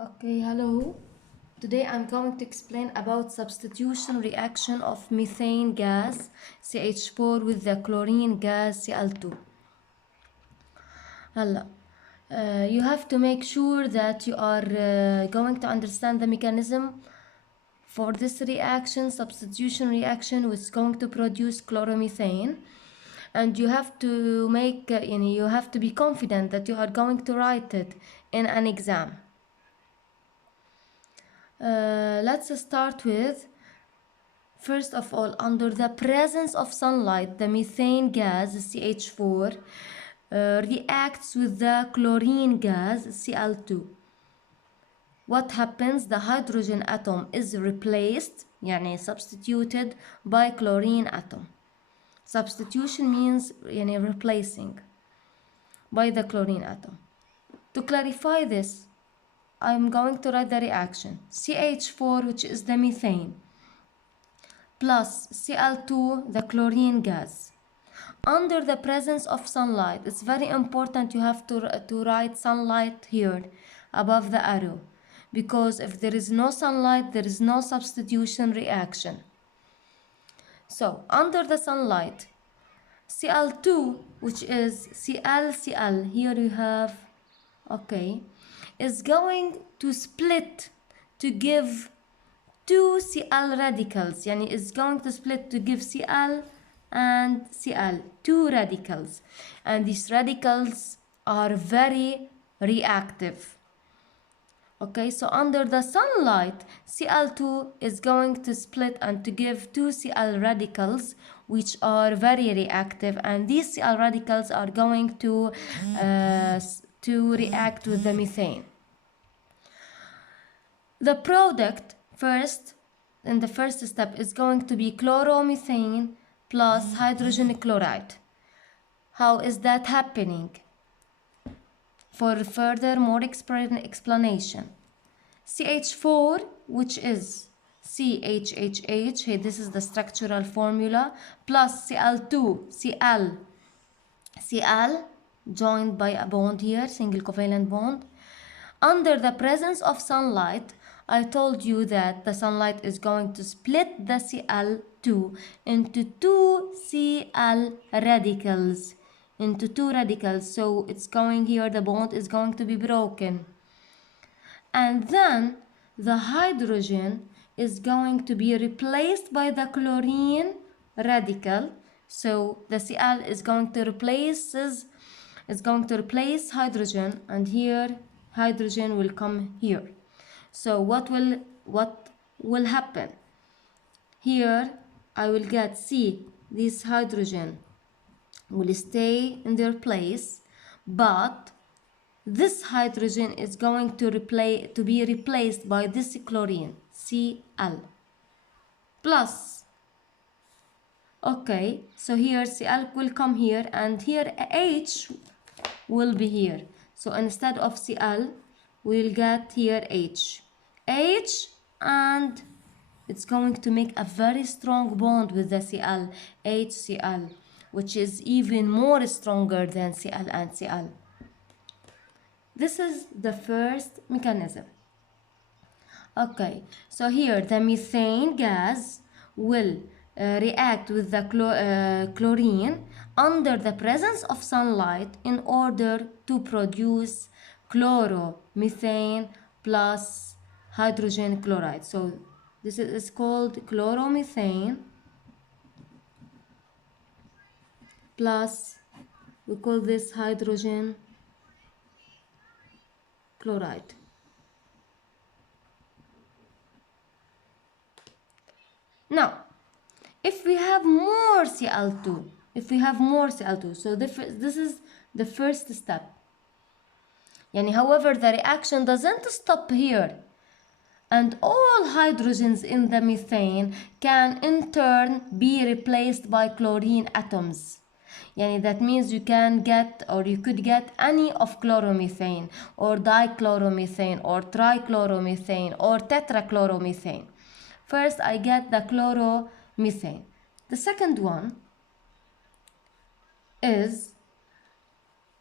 Okay, hello. Today I'm going to explain about substitution reaction of methane gas CH4 with the chlorine gas Cl2. هلا you have to make sure that you are going to understand the mechanism for this reaction, substitution reaction, which is going to produce chloromethane, and you have to make you have to be confident that you are going to write it in an exam. Let's start with, first of all, under the presence of sunlight, the methane gas CH4 reacts with the chlorine gas Cl2. What happens? The hydrogen atom is replaced, يعني substituted, by chlorine atom. Substitution means replacing by the chlorine atom. To clarify this, I'm going to write the reaction. CH4, which is the methane, plus Cl2, the chlorine gas. Under the presence of sunlight, it's very important you have to write sunlight here above the arrow, because if there is no sunlight, there is no substitution reaction. So under the sunlight, Cl2, which is ClCl, here you have, okay, is going to split to give two Cl radicals, يعني is going to split to give Cl and Cl, two radicals, and these radicals are very reactive. Okay, so under the sunlight, Cl2 is going to split and to give two Cl radicals, which are very reactive, and these Cl radicals are going to react with the methane. The product first, in the first step, is going to be chloromethane plus hydrogen chloride. How is that happening? For further more explanation, CH4, which is CHHH, hey, this is the structural formula, plus Cl2, Cl joined by a bond here, single covalent bond. Under the presence of sunlight, I told you that the sunlight is going to split the Cl2 into two Cl radicals. So it's going here, the bond is going to be broken. And then the hydrogen is going to be replaced by the chlorine radical. So the Cl is going to replace hydrogen, and here hydrogen will come here. So what will happen? Here I will get this hydrogen will stay in their place, but this hydrogen is going to be replaced by this chlorine, Cl plus. Okay, so here Cl will come here, and here H will be here. So instead of Cl, we'll get here H, and it's going to make a very strong bond with the Cl, HCl, which is even more stronger than Cl and Cl. This is the first mechanism. Okay, so here the methane gas will react with the chlorine under the presence of sunlight in order to produce chloromethane plus hydrogen chloride. So this is called chloromethane plus, we call this hydrogen chloride. Now, if we have more Cl2, so this is the first step. However, the reaction doesn't stop here, and all hydrogens in the methane can in turn be replaced by chlorine atoms. That means you can get, or you could get, any of chloromethane or dichloromethane or trichloromethane or tetrachloromethane. First, I get the chloromethane. The second one is,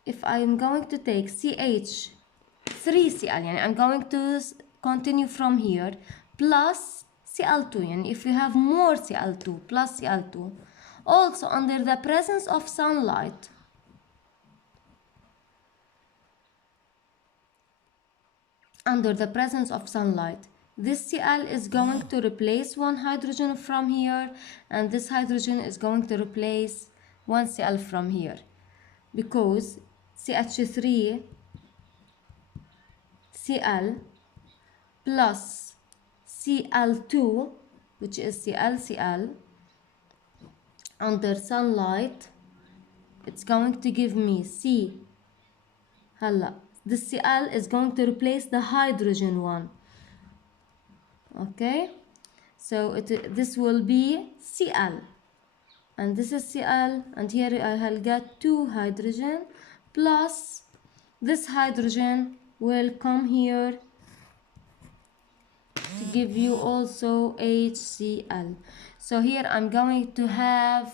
if I'm going to take CH4 3Cl. يعني I'm going to continue from here plus Cl2. يعني if you have more Cl2 plus Cl2, also under the presence of sunlight, this Cl is going to replace one hydrogen from here, and this hydrogen is going to replace one Cl from here, because CH3 Cl plus Cl2, which is ClCl, under sunlight, it's going to give me C. هلا this Cl is going to replace the hydrogen one. Okay, so this will be Cl, and this is Cl, and here I'll get 2 hydrogen, plus this hydrogen will come here to give you also HCl. So here I'm going to have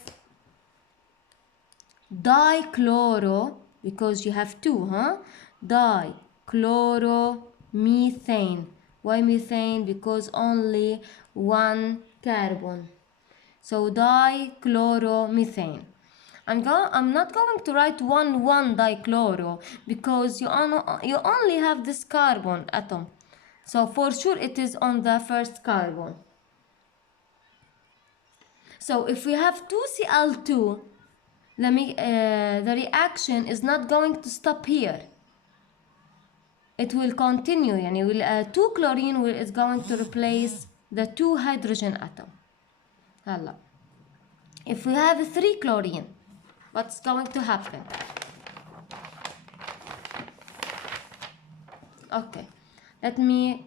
dichloro, because you have 2, dichloromethane. Why methane? Because only 1 carbon. So dichloromethane. I'm not going to write 1 dichloro, because you only have this carbon atom. So for sure it is on the first carbon. So if we have 2Cl2, the reaction is not going to stop here. It will continue. يعني 2 chlorine is going to replace the 2 hydrogen atom. هلا if we have 3 chlorine, what's going to happen? Okay, let me.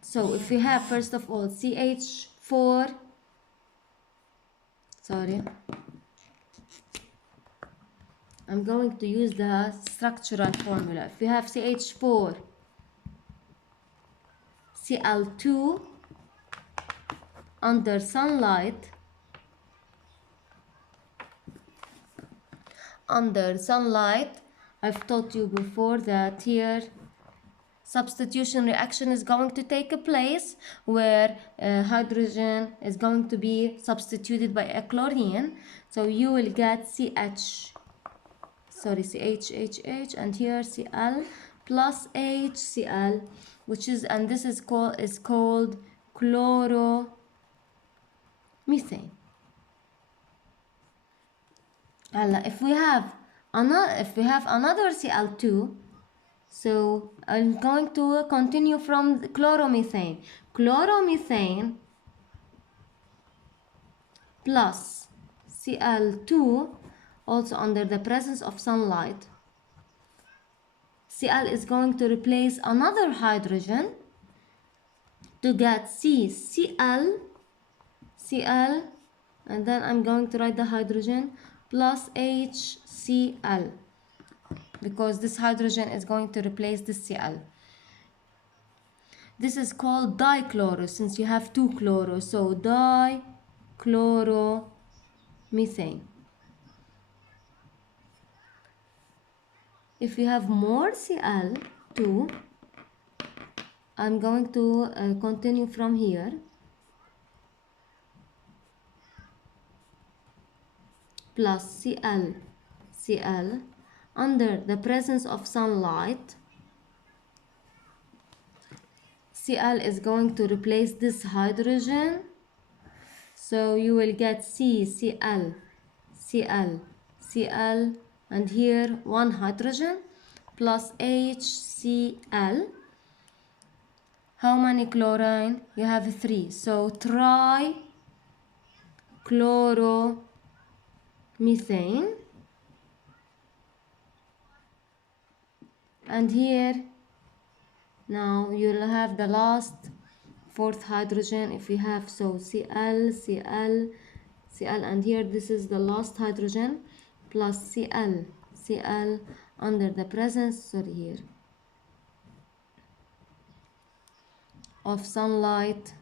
So if we have first of all CH4, sorry, I'm going to use the structural formula. If we have CH4 Cl2 under sunlight, I've taught you before that here substitution reaction is going to take place, where hydrogen is going to be substituted by a chlorine. So you will get CH, and here Cl plus HCl, which is, and this is called chloromethane. If we have another Cl2, so I'm going to continue from the chloromethane. Chloromethane plus Cl2, also under the presence of sunlight. Cl is going to replace another hydrogen to get Cl, and then I'm going to write the hydrogen plus HCl, because this hydrogen is going to replace this Cl. This is called dichloro, since you have 2 chloro, so dichloromethane. If you have more Cl2, I'm going to continue from here. Plus Cl under the presence of sunlight. Cl is going to replace this hydrogen, so you will get Cl, and here 1 hydrogen plus HCl. How many chlorine? You have 3, so trichloromethane. And here now you'll have the last 4th hydrogen. If you have, so Cl, and here this is the last hydrogen plus Cl under the presence, of sunlight.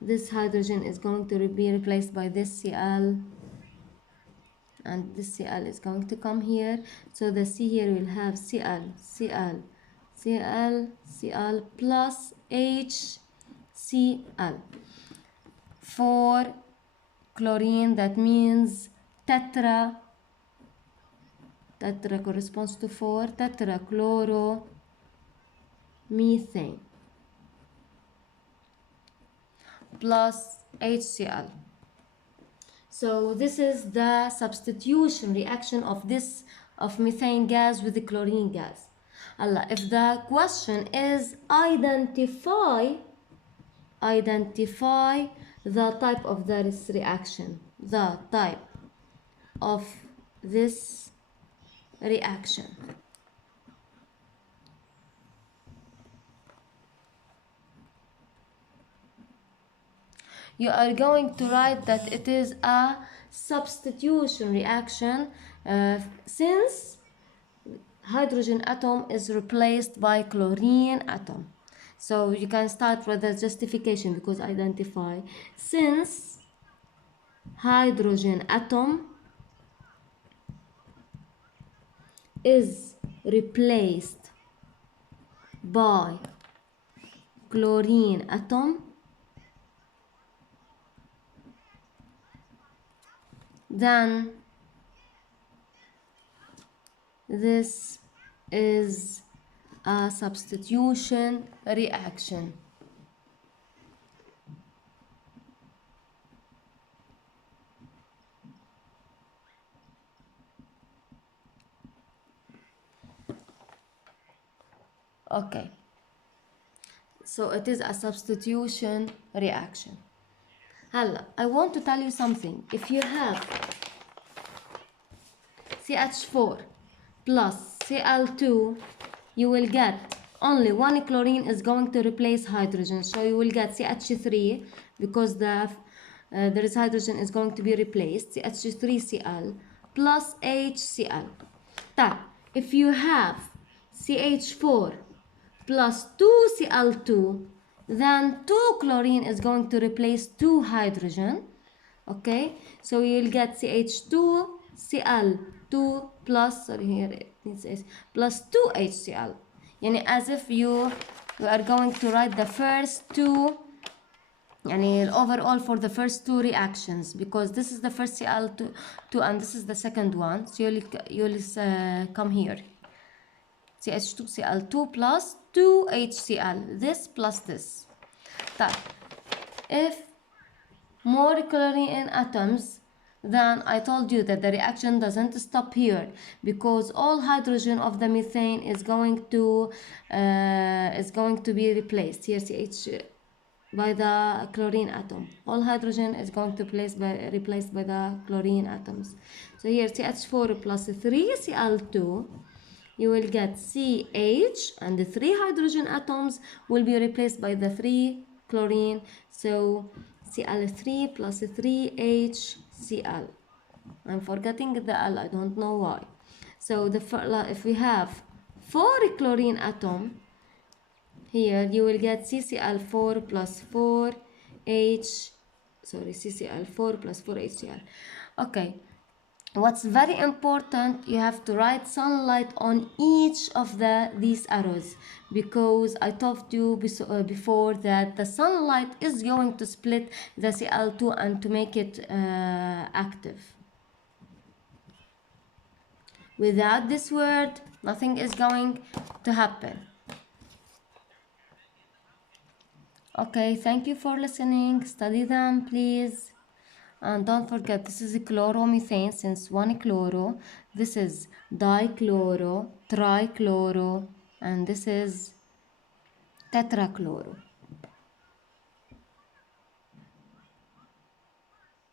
This hydrogen is going to be replaced by this Cl, and this Cl is going to come here, so the C here will have Cl, Cl, Cl, Cl plus HCl. 4 chlorine, that means tetra corresponds to 4 tetrachloromethane plus HCl. So this is the substitution reaction of methane gas with the chlorine gas. Allah, if the question is identify the type of this reaction, the type of this reaction. You are going to write that it is a substitution reaction since hydrogen atom is replaced by chlorine atom. So you can start with the justification, because identify, since hydrogen atom is replaced by chlorine atom, then this is a substitution reaction. Okay, so it is a substitution reaction. Halla, I want to tell you something. If you have CH4 plus Cl2, you will get only one chlorine is going to replace hydrogen. So you will get CH3, because there is hydrogen is going to be replaced, CH3Cl plus HCl. That if you have CH4 plus 2Cl2, then 2 chlorine is going to replace 2 hydrogen. Okay, so you'll get CH2Cl2 plus, sorry, here it needs S, plus 2 HCl. Yani as if you are going to write the first two, yani overall for the first two reactions, because this is the first Cl2 and this is the second one. So you'll come here, CH2Cl2 plus 2 HCl, this plus this. That if more chlorine atoms, then I told you that the reaction doesn't stop here, because all hydrogen of the methane is going to be replaced here, CH, by the chlorine atom. All hydrogen is going to be replaced by the chlorine atoms. So here CH4 plus 3Cl2, you will get CH, and the 3 hydrogen atoms will be replaced by the 3 chlorine. So Cl3 plus 3HCl. I'm forgetting the L, I don't know why. So if we have 4 chlorine atom, here you will get CCl4 plus 4CCl4 plus 4HCl. Okay. What's very important, you have to write sunlight on each of these arrows, because I told you before that the sunlight is going to split the Cl2 and to make it active. Without this word, nothing is going to happen. Okay, thank you for listening. Study them, please. And don't forget, this is a chloromethane, since one chloro. This is dichloro, trichloro, and this is tetrachloro.